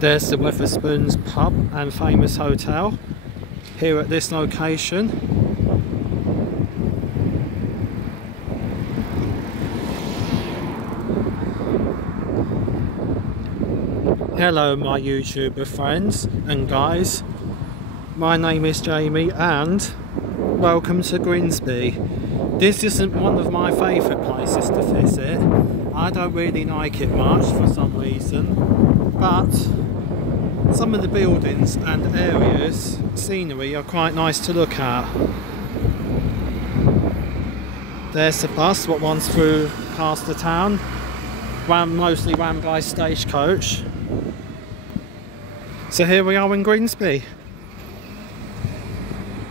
There's the Wetherspoons pub and famous hotel here at this location. Hello my YouTuber friends and guys, my name is Jamie and welcome to Grimsby. This isn't one of my favourite places to visit. I don't really like it much for some reason, but some of the buildings and areas, scenery are quite nice to look at. There's the bus what runs through past the town, mostly ran by stagecoach. So here we are in Grimsby.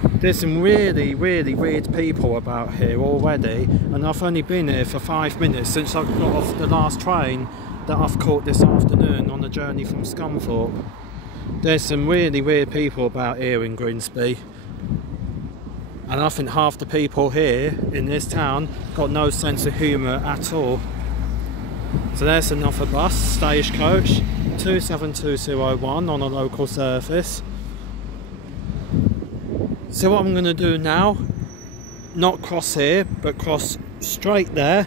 There's some really weird people about here already, and I've only been here for 5 minutes since I got off the last train that I've caught this afternoon on the journey from Scunthorpe. There's some really weird people about here in Grimsby, and I think half the people here in this town got no sense of humour at all. So there's another bus, stagecoach 272001 on a local service. So what I'm going to do now, not cross here but cross straight there,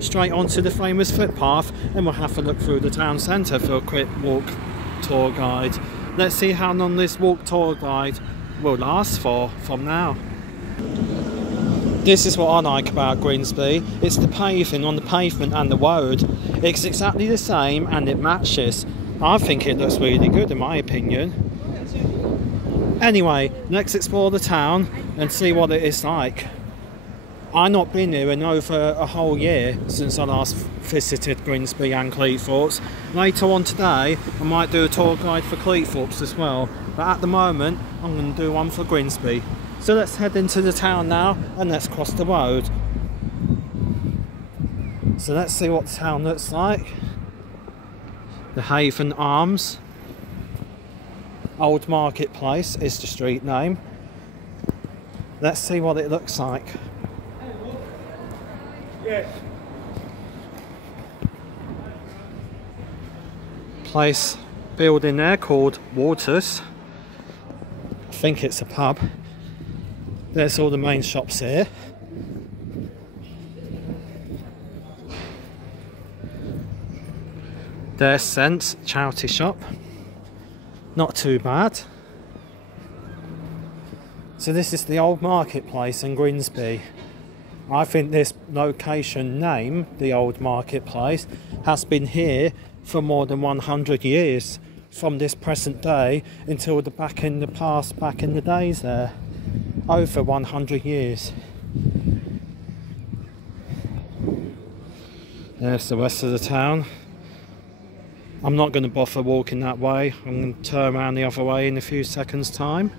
straight onto the famous footpath, and we'll have a look through the town centre for a quick walk tour guide. Let's see how long this walk tour guide will last for from now. This is what I like about Grimsby. It's the paving on the pavement and the road. It's exactly the same and it matches. I think it looks really good in my opinion. Anyway, let's explore the town and see what it is like. I've not been here in over a whole year since I last visited Grimsby and Cleethorpes. Later on today I might do a tour guide for Cleethorpes as well, but at the moment I'm going to do one for Grimsby. So let's head into the town now and let's cross the road. So let's see what the town looks like. The Haven Arms. Old Marketplace is the street name. Let's see what it looks like. Yes. Place building there called Waters. I think it's a pub. There's all the main shops here. There's Scent's charity shop. Not too bad. So this is the old marketplace in Grimsby. I think this location name, the old marketplace, has been here for more than 100 years, from this present day until back in the days there. Over 100 years. There's the rest of the town. I'm not going to bother walking that way. I'm going to turn around the other way in a few seconds time.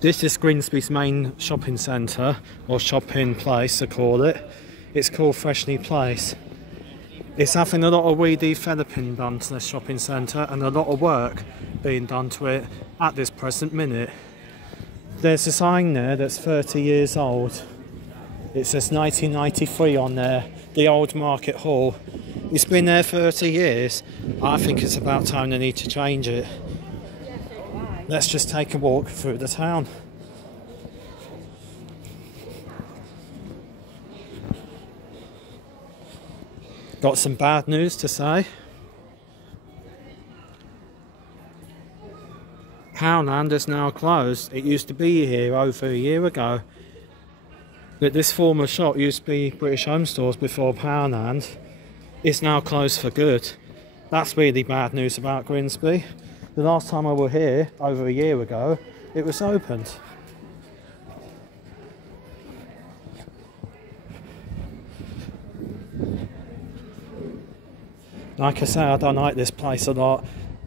This is Grimsby's main shopping centre, or shopping place I call it. It's called Freshney Place. It's having a lot of redeveloping done to this shopping centre and a lot of work being done to it at this present minute. There's a sign there that's 30 years old. It says 1993 on there, the old market hall. It's been there 30 years. I think it's about time they need to change it. Let's just take a walk through the town. Got some bad news to say. Poundland is now closed. It used to be here over a year ago. But this former shop used to be British Home Stores before Poundland. It's now closed for good. That's really bad news about Grimsby. The last time I was here, over a year ago, it was opened. Like I say, I don't like this place a lot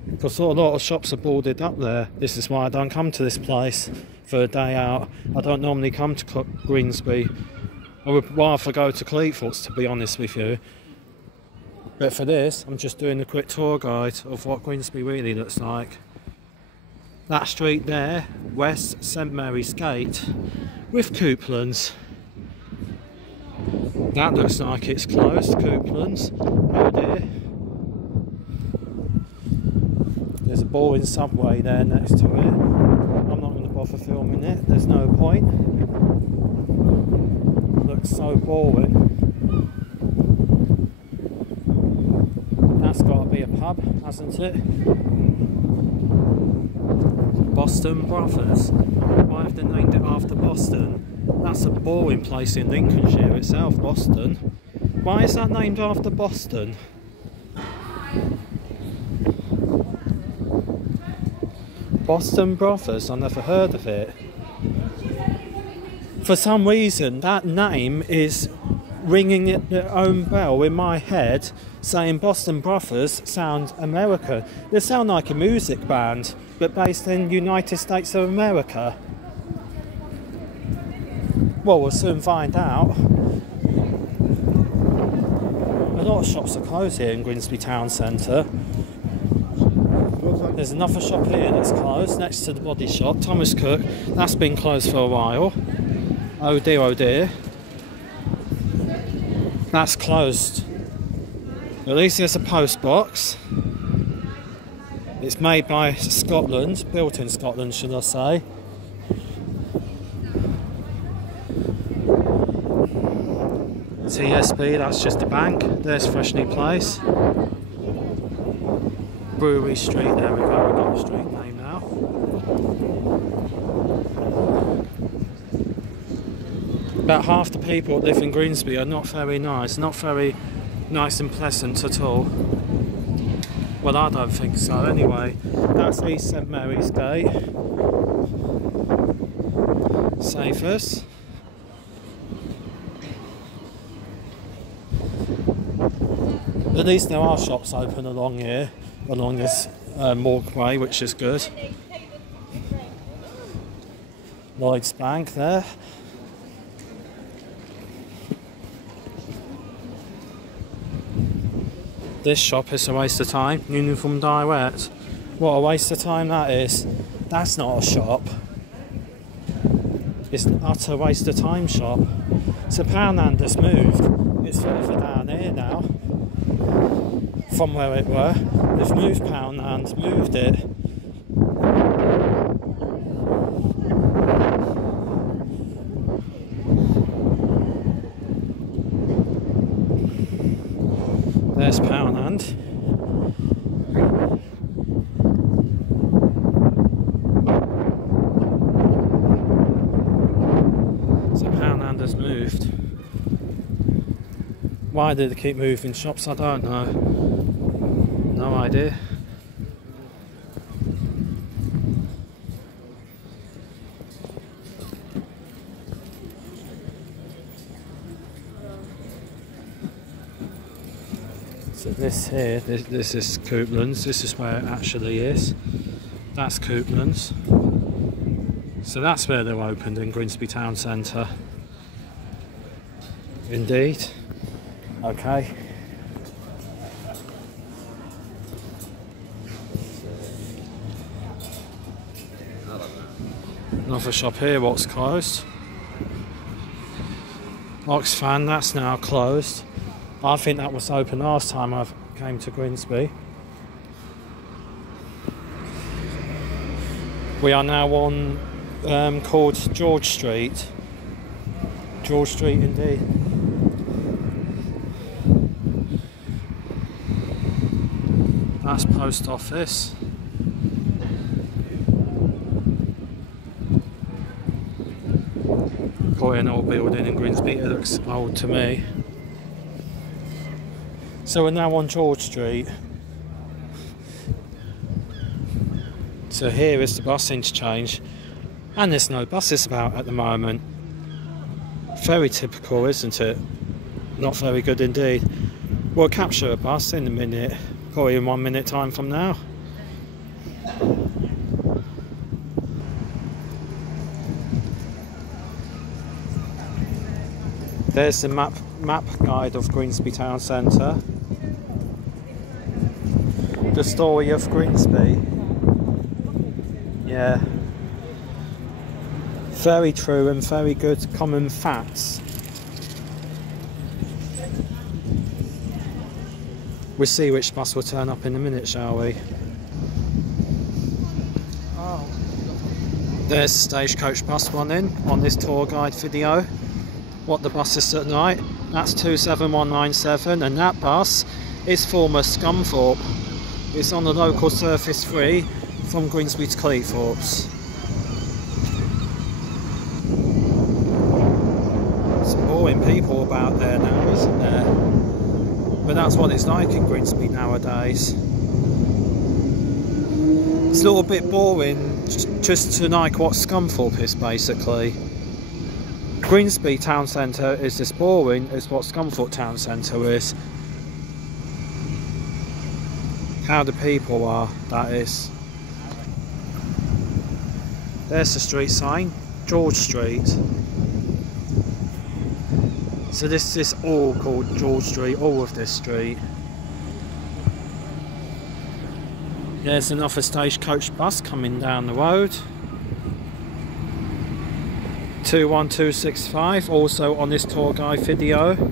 because a lot of shops are boarded up there. This is why I don't come to this place for a day out. I don't normally come to Grimsby. I would rather go to Cleethorpes, to be honest with you. But for this, I'm just doing a quick tour guide of what Grimsby really looks like. That street there, West St Mary's Gate, with Couplands. That looks like it's closed, Couplands. Oh dear. There's a boring subway there next to it. I'm not going to bother filming it, there's no point. Looks so boring. That's got to be a pub, hasn't it? Boston Brothers. Why have they named it after Boston? That's a boring place in Lincolnshire itself, Boston. Why is that named after Boston? Boston Brothers, I never heard of it. For some reason, that name is ringing their own bell in my head, saying Boston Brothers sound American. They sound like a music band, but based in United States of America. Well, we'll soon find out. A lot of shops are closed here in Grimsby Town Centre. There's another shop here that's closed, next to the body shop, Thomas Cook. That's been closed for a while. Oh dear, oh dear. That's closed. At least there's a post box. It's made by Scotland, built in Scotland, should I say. TSB, that's just a bank. There's Freshney Place. Brewery Street, there we go, we've got the street name now. About half the people that live in Grimsby are not very nice and pleasant at all. Well, I don't think so anyway. That's East St Mary's Gate. Safers. At least there are shops open along here, along this walkway, which is good. Lloyd's Bank there. This shop is a waste of time. Uniform Direct. What a waste of time that is. That's not a shop. It's an utter waste of time shop. So Poundland has moved. It's further down here now. From where it were. They've moved Poundland, moved it. There's Poundland. So Poundland has moved. Why do they keep moving shops? I don't know. No idea. So this here, this is Couplands. This is where it actually is. That's Couplands. So that's where they're opened in Grimsby Town Centre. Indeed. Okay. Another shop here, what's closed? Oxfam, that's now closed. I think that was open last time I came to Grimsby. We are now on called George Street. George Street indeed. That's post office. Quite an old building in Grimsby, it looks old to me. So we're now on George Street. So here is the bus interchange, and there's no buses about at the moment. Very typical, isn't it? Not very good indeed. We'll capture a bus in a minute, probably in 1 minute time from now. There's the map guide of Grimsby Town Centre. The story of Grimsby. Yeah. Very true and very good common facts. We'll see which bus will turn up in a minute, shall we? Oh. There's the stagecoach bus running on this tour guide video. What the bus is at night. That's 27197, and that bus is former Scunthorpe. It's on the local Surface 3 from Grimsby to Cleethorpes. Some boring people about there now, isn't there? But that's what it's like in Grimsby nowadays. It's a little bit boring just to like what Scunthorpe is, basically. Grimsby town centre is as boring as what Scunthorpe town centre is. How the people are, that is. There's the street sign, George Street. So this is all called George Street, all of this street. There's another stagecoach bus coming down the road. 21265, also on this tour guide video.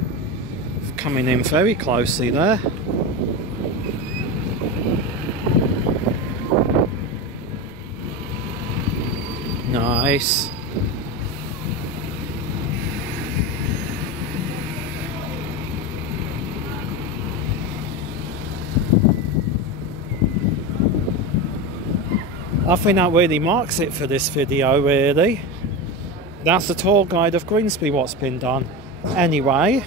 Coming in very closely there. Nice. I think that really marks it for this video, really. That's the tour guide of Grimsby, what's been done. Anyway,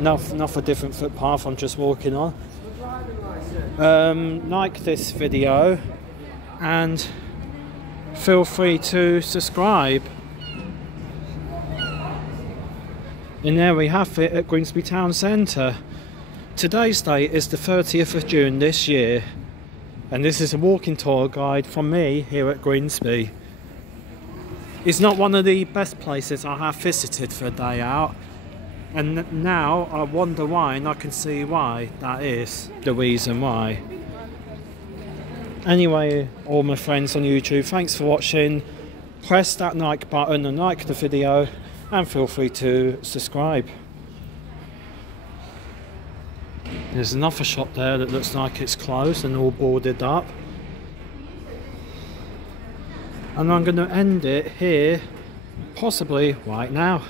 not a different footpath I'm just walking on. Like this video and feel free to subscribe. And there we have it at Grimsby Town Centre. Today's date is the 30th of June this year, and this is a walking tour guide from me here at Grimsby. It's not one of the best places I have visited for a day out, and now I wonder why, and I can see why that is the reason why. Anyway, all my friends on YouTube, thanks for watching. Press that like button and like the video, and feel free to subscribe. There's another shop there that looks like it's closed and all boarded up. And I'm going to end it here, possibly right now.